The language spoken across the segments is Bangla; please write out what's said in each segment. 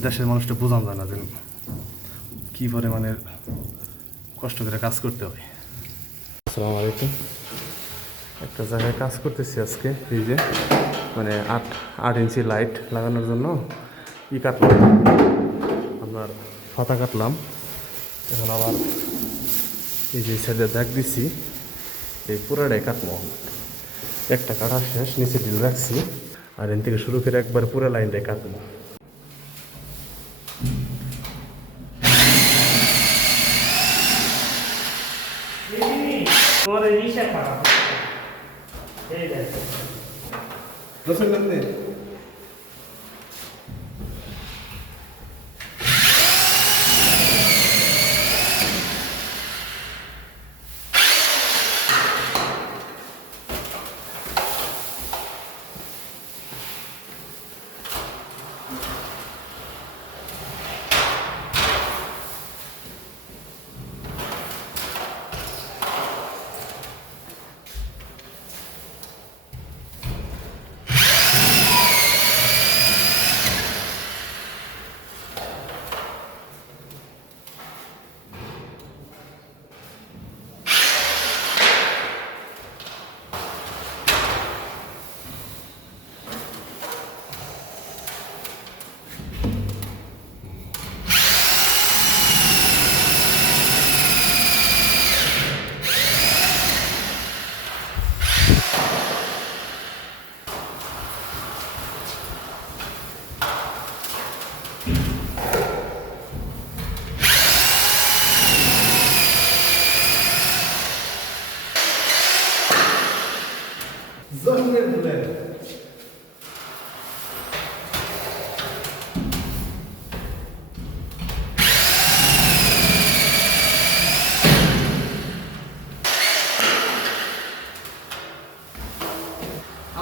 দেশের মানুষটা বোঝানো যায় না যে কী পরিমাণের কষ্ট করে কাজ করতে হয়। আসসালামু আলাইকুম। একটা জায়গায় কাজ করতেছি আজকে, এই যে মানে আট আট ইঞ্চি লাইট লাগানোর জন্য ই কাটলাম। আপনার ফাতা কাটলাম। এখন আবার এই যে সাইডে দেখ দিছি, এই পুরাটাই কাটবো। একটা কাটা শেষ, নিচে ডিল রাখছি। আর এন থেকে শুরু করে একবার পুরো লাইনটাই কাটবো। তোমাদের নিশা খারাপ।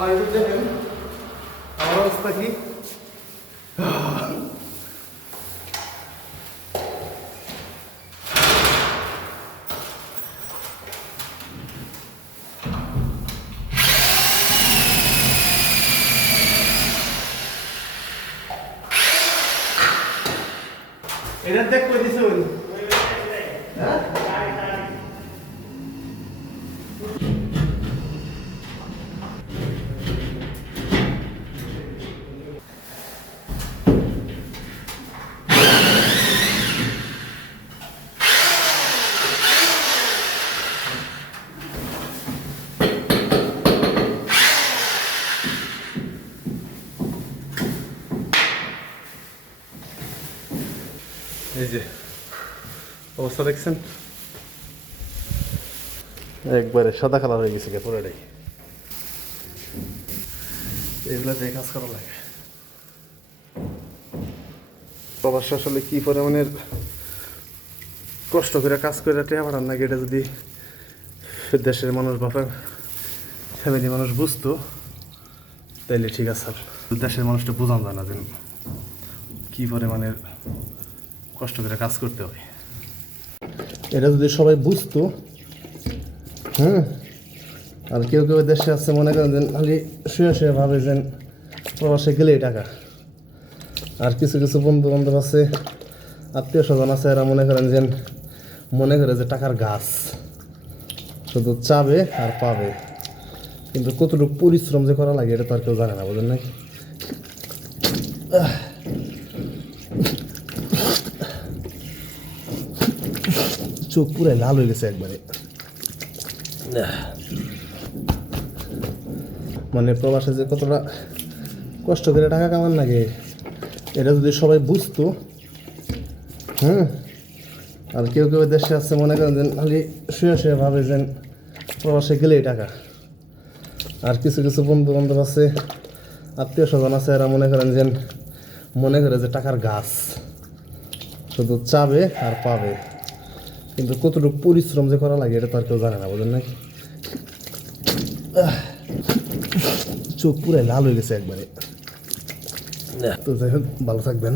এই দেখ আমার একটু দেখেন আমার অবস্থা কি এটা দেখ করে দিছে ওই এই যে অবস্থা দেখছেন? একবারে সাদা কালার হয়ে গেছে পুরোটাই। এগুলো দিয়ে কাজ করা লাগে। প্রবাস আসলে কি পরিমাণের কষ্ট করে কাজ করে টেয়া পারান নাকি এটা যদি দেশের মানুষ বা ফ্যামিলি মানুষ বুঝতো তাইলে ঠিক আছে দেশের মানুষটা বোঝানো যায় না যে কী পরিমাণের কষ্ট করে কাজ করতে হবে। এটা যদি সবাই বুঝতো হুম আর কেউ কেউ দেশে আসছে মনে করেন যে খালি শুয়ে শুয়ে ভাবে যে প্রবাসে গেলেই টাকা। আর কিছু কিছু বন্ধু বান্ধব আছে আত্মীয় স্বজন আছে, এরা মনে করেন যে মনে করে যে টাকার গাছ। শুধু চাবে আর পাবে। কিন্তু কতটুকু পরিশ্রম যে করা লাগে, এটা তো আর কেউ জানে না বুঝলেন নাকি? চোখ পুরাই লাল হয়ে গেছে একবারে। মানে প্রবাসে যে কতটা কষ্ট করে টাকা কামান লাগে এটা যদি সবাই বুঝতো হ্যাঁ আর কেউ কেউ দেশে আসছে মনে করেন যে খালি শুয়ে শুয়ে ভাবে যে প্রবাসে গেলেই টাকা। আর কিছু কিছু বন্ধু বান্ধব আছে আত্মীয় স্বজন আছে এরা মনে করেন যে মনে করে যে টাকার গাছ। শুধু চাবে আর পাবে। কিন্তু কতটুকু পরিশ্রম যে করা লাগে, এটা তো আর কেউ জানে না বোঝেন নাকি? চোখ পুরাই লাল হয়ে গেছে একবারে। তো যাই হোক, ভালো থাকবেন।